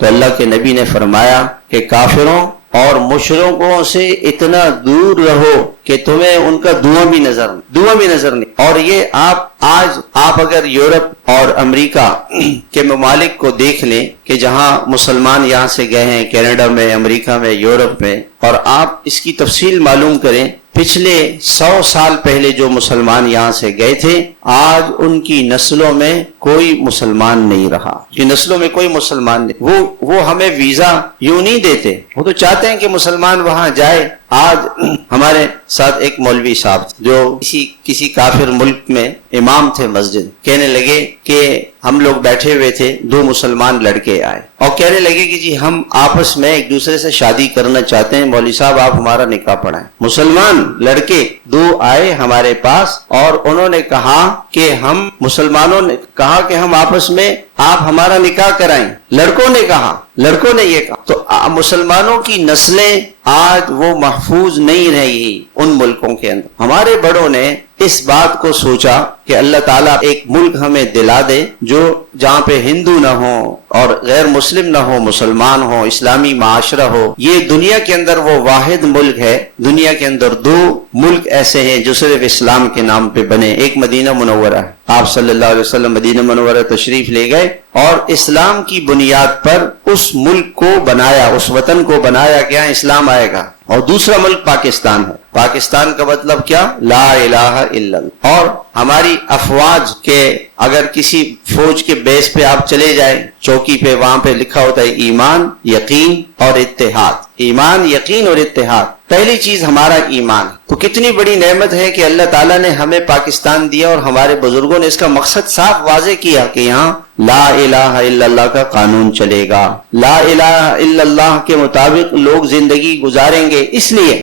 تو اللہ کے نبی نے فرمایا کہ کافروں اور مشرکوں سے اتنا دور رہو کہ تمہیں ان کا دھواں بھی نظر نہیں۔ اور یہ آج آپ اگر یورپ اور امریکہ کے ممالک کو دیکھ لیں کہ جہاں مسلمان یہاں سے گئے ہیں، کینیڈا میں، امریکہ میں، یورپ میں، اور آپ اس کی تفصیل معلوم کریں، پچھلے 100 سال پہلے جو مسلمان یہاں سے گئے تھے، آج ان کی نسلوں میں کوئی مسلمان نہیں رہا، کہ نسلوں میں کوئی مسلمان نہیں۔ وہ ہمیں ویزا یوں نہیں دیتے، وہ تو چاہتے ہیں کہ مسلمان وہاں جائے۔ آج ہمارے ساتھ ایک مولوی صاحب جو کسی کافر ملک میں امام تھے مسجد، کہنے لگے کہ ہم لوگ بیٹھے ہوئے تھے، 2 مسلمان لڑکے آئے اور کہنے لگے کہ جی ہم آپس میں ایک دوسرے سے شادی کرنا چاہتے ہیں، مولوی صاحب آپ ہمارا نکاح پڑھائیں۔ مسلمان لڑکے 2 آئے ہمارے پاس اور انہوں نے کہا کہ ہم مسلمانوں نے کہا کہ ہم آپس میں آپ ہمارا نکاح کرائیں۔ لڑکوں نے یہ کہا۔ تو مسلمانوں کی نسلیں آج وہ محفوظ نہیں رہی ان ملکوں کے اندر۔ ہمارے بڑوں نے اس بات کو سوچا کہ اللہ تعالیٰ ایک ملک ہمیں دلا دے جہاں پہ ہندو نہ ہو اور غیر مسلم نہ ہو، مسلمان ہو، اسلامی معاشرہ ہو۔ یہ دنیا کے اندر وہ واحد ملک ہے۔ دنیا کے اندر 2 ملک ایسے ہیں جو صرف اسلام کے نام پہ بنے۔ ایک مدینہ منورہ ہے، آپ صلی اللہ علیہ وسلم مدینہ منورہ تشریف لے گئے اور اسلام کی بنیاد پر اس ملک کو بنایا، اس وطن کو بنایا کہ یہاں اسلام آئے گا۔ اور دوسرا ملک پاکستان ہے۔ پاکستان کا مطلب کیا؟ لا الہ الا اللہ۔ اور ہماری افواج کے اگر کسی فوج کے بیس پہ آپ چلے جائیں، چوکی پہ، وہاں پہ لکھا ہوتا ہے ایمان، یقین اور اتحاد۔ ایمان، یقین اور اتحاد۔ پہلی چیز ہمارا ایمان۔ تو کتنی بڑی نعمت ہے کہ اللہ تعالیٰ نے ہمیں پاکستان دیا اور ہمارے بزرگوں نے اس کا مقصد صاف واضح کیا کہ یہاں لا الہ الا اللہ کا قانون چلے گا، لا الہ الا اللہ کے مطابق لوگ زندگی گزاریں گے۔ اس لیے